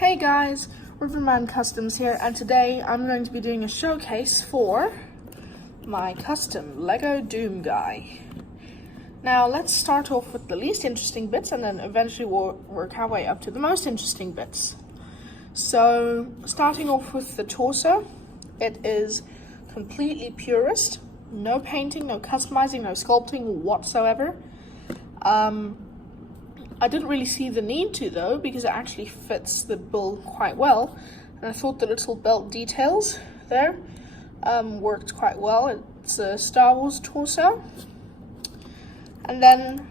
Hey guys, Riverman Customs here, and today I'm going to be doing a showcase for my custom Lego DoomGuy. Now let's start off with the least interesting bits and then eventually we'll work our way up to the most interesting bits. So starting off with the torso, it is completely purist, no painting, no customizing, no sculpting whatsoever. I didn't really see the need to though, because it actually fits the build quite well, and I thought the little belt details there worked quite well. It's a Star Wars torso. And then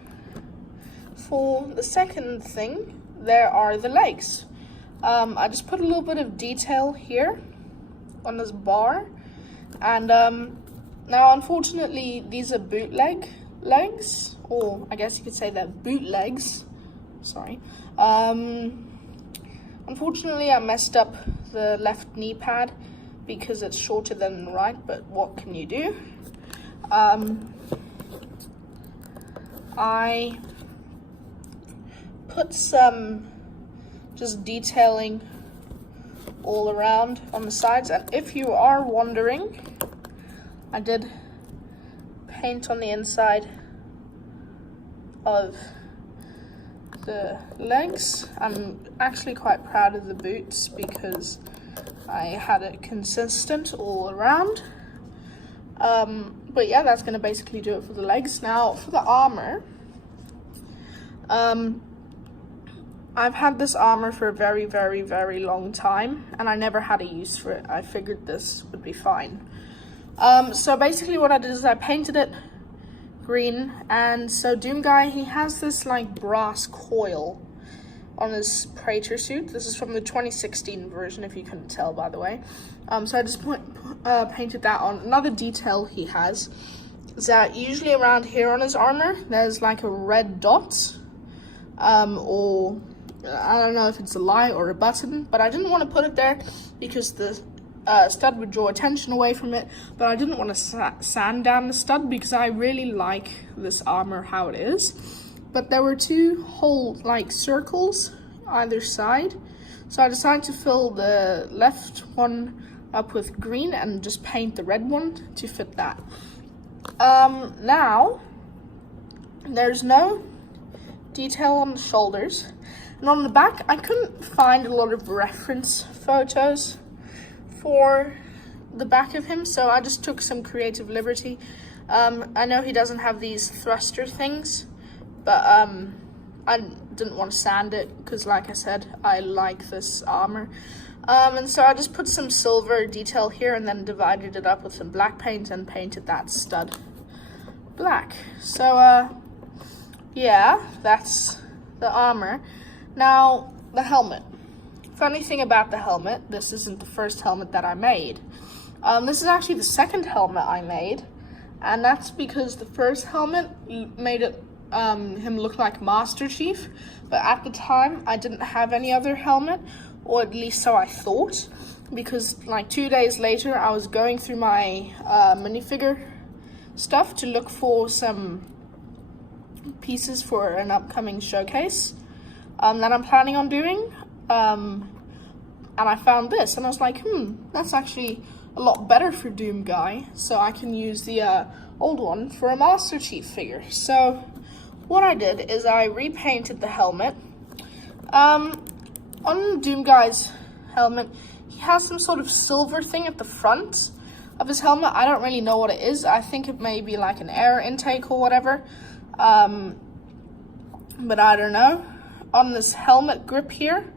for the second thing, there are the legs. I just put a little bit of detail here on this bar, and now unfortunately these are bootleg legs, or I guess you could say they're bootlegs. Sorry. Unfortunately, I messed up the left knee pad because it's shorter than the right, but what can you do? I put some just detailing all around on the sides, and if you are wondering, I did paint on the inside of the legs. I'm actually quite proud of the boots because I had it consistent all around. But yeah, that's going to basically do it for the legs. Now for the armor, I've had this armor for a very, very, very long time, and I never had a use for it. I figured this would be fine. So basically what I did is I painted it green, and so DoomGuy, he has this like brass coil on his Praetor suit. This is from the 2016 version, if you couldn't tell, by the way. So I just painted that on. Another detail he has is that usually around here on his armor, there's like a red dot, or I don't know if it's a light or a button, but I didn't want to put it there because the stud would draw attention away from it, but I didn't want to sand down the stud because I really like this armor how it is. But there were two whole like circles either side, so I decided to fill the left one up with green and just paint the red one to fit that. Now there's no detail on the shoulders, and on the back I couldn't find a lot of reference photos for the back of him, so I just took some creative liberty. I know he doesn't have these thruster things, but I didn't want to sand it because, like I said, I like this armor. And so I just put some silver detail here and then divided it up with some black paint and painted that stud black. So yeah, that's the armor. Now the helmet. Funny thing about the helmet, this isn't the first helmet that I made. This is actually the second helmet I made, and that's because the first helmet made it him look like Master Chief, but at the time I didn't have any other helmet, or at least so I thought, because like 2 days later I was going through my minifigure stuff to look for some pieces for an upcoming showcase that I'm planning on doing. And I found this, and I was like, that's actually a lot better for DoomGuy, so I can use the old one for a Master Chief figure. So what I did is I repainted the helmet. On DoomGuy's helmet, he has some sort of silver thing at the front of his helmet. I don't really know what it is. I think it may be like an air intake or whatever, but I don't know. On this helmet grip here,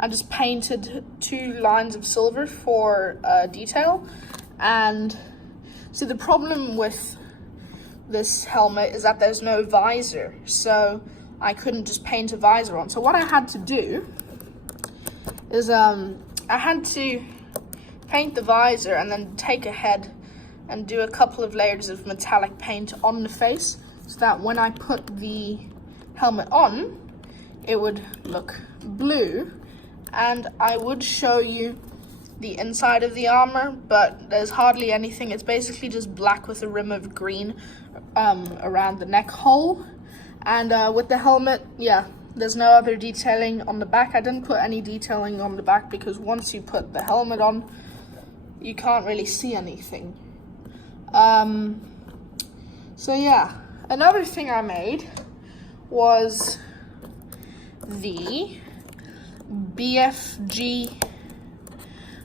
I just painted 2 lines of silver for detail. And so the problem with this helmet is that there's no visor, so I couldn't just paint a visor on. So what I had to do is I had to paint the visor and then take a head and do a couple of layers of metallic paint on the face, so that when I put the helmet on, it would look blue. And I would show you the inside of the armor, but there's hardly anything. It's basically just black with a rim of green around the neck hole. And with the helmet, yeah, There's no other detailing on the back. I didn't put any detailing on the back because once you put the helmet on, you can't really see anything. So yeah, another thing I made was the Bfg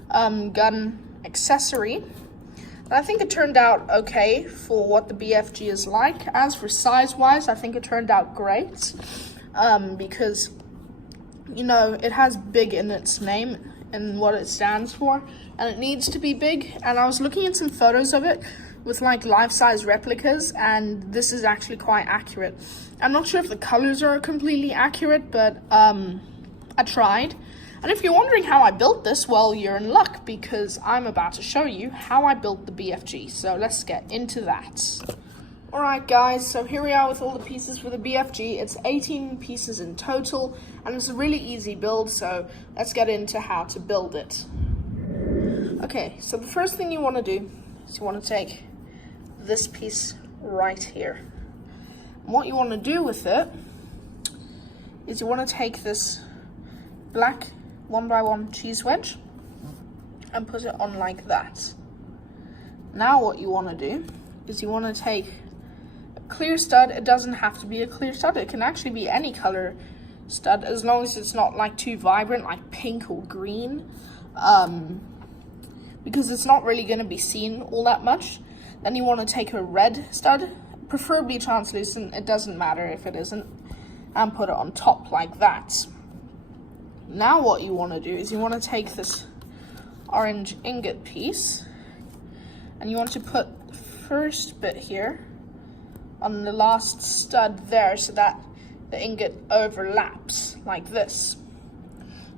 Gun Accessory. And I think it turned out okay for what the BFG is like. As for size-wise, I think it turned out great. Because, you know, it has big in its name and what it stands for, and it needs to be big. And I was looking at some photos of it with like life-size replicas, and this is actually quite accurate. I'm not sure if the colors are completely accurate, but I tried. And if you're wondering how I built this, well, you're in luck, because I'm about to show you how I built the BFG. So let's get into that. Alright guys, so here we are with all the pieces for the BFG. It's 18 pieces in total, and it's a really easy build, so let's get into how to build it. Okay, so the first thing you want to do is you want to take this piece right here. And what you want to do with it is you want to take this black 1x1 cheese wedge and put it on like that. Now what you want to do is you want to take clear stud. It doesn't have to be a clear stud, it can actually be any color stud as long as it's not like too vibrant, like pink or green, because it's not really going to be seen all that much. Then you want to take a red stud, preferably translucent, it doesn't matter if it isn't, and put it on top like that. Now what you want to do is you want to take this orange ingot piece and you want to put the first bit here on the last stud there so that the ingot overlaps like this.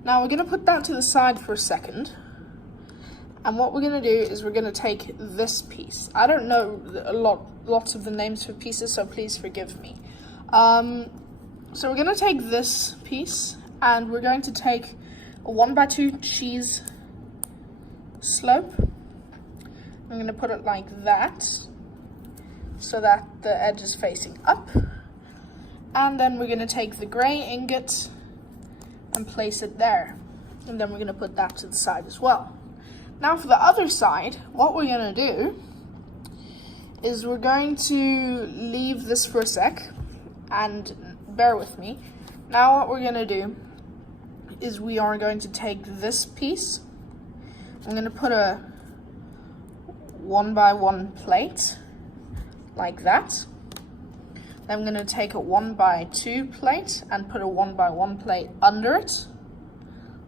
Now we're going to put that to the side for a second, and what we're going to do is we're going to take this piece. I don't know lots of the names for pieces, so please forgive me. So we're going to take this piece and we're going to take a 1x2 cheese slope. I'm going to put it like that, so that the edge is facing up. And then we're going to take the grey ingot and place it there. And then we're going to put that to the side as well. Now for the other side, what we're going to do is we're going to leave this for a sec, and bear with me. Now what we're going to do is we are going to take this piece. I'm going to put a 1x1 plate like that. Then I'm going to take a 1x2 plate and put a 1x1 plate under it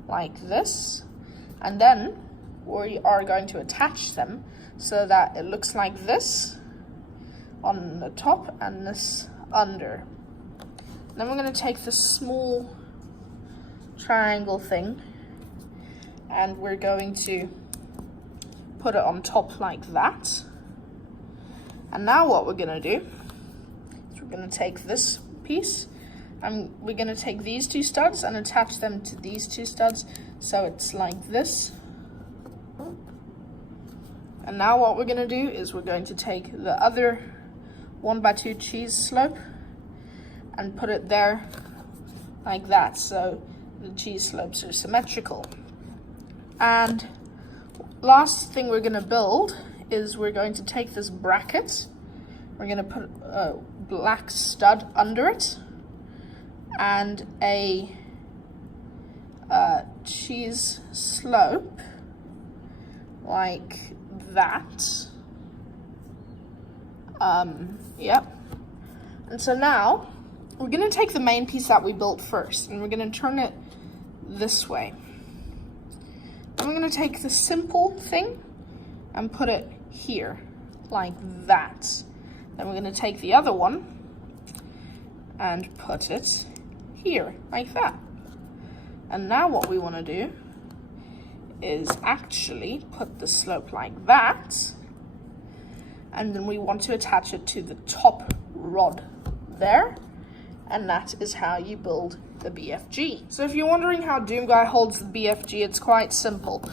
like this, and then we are going to attach them so that it looks like this on the top and this under. Then we're going to take this small triangle thing and we're going to put it on top like that. And now what we're going to do is we're going to take this piece and we're going to take these two studs and attach them to these two studs so it's like this. And now what we're going to do is we're going to take the other 1x2 cheese slope and put it there like that, so the cheese slopes are symmetrical. And last thing we're going to build is we're going to take this bracket, we're going to put a black stud under it and a cheese slope like that. Yep. And so now we're going to take the main piece that we built first and we're going to turn it this way. And we're going to take the simple thing and put it here like that. Then we're going to take the other one and put it here like that. And now what we want to do is actually put the slope like that, and then we want to attach it to the top rod there, and that is how you build the BFG. So if you're wondering how DoomGuy holds the BFG, it's quite simple.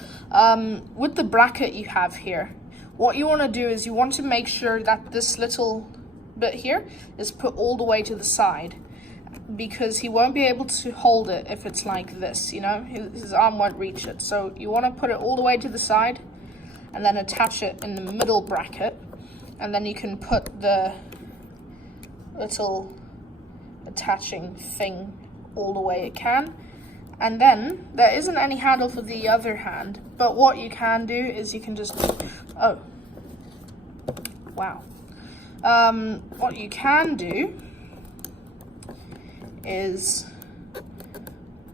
With the bracket you have here, what you want to do is you want to make sure that this little bit here is put all the way to the side. because he won't be able to hold it if it's like this, you know? His arm won't reach it. So you want to put it all the way to the side and then attach it in the middle bracket. And then you can put the little attaching thing all the way it can. And then there isn't any handle for the other hand, but what you can do is you can just, oh, wow. What you can do is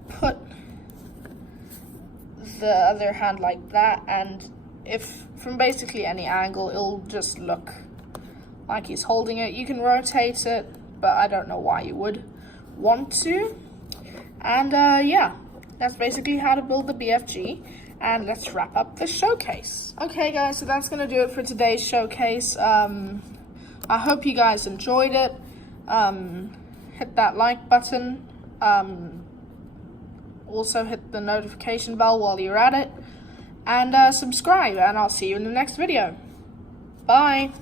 put the other hand like that, and if from basically any angle, it'll just look like he's holding it. You can rotate it, but I don't know why you would want to. And yeah, that's basically how to build the BFG. And let's wrap up the showcase. Okay guys, so that's gonna do it for today's showcase. I hope you guys enjoyed it. Hit that like button. Also hit the notification bell while you're at it. And subscribe, and I'll see you in the next video. Bye.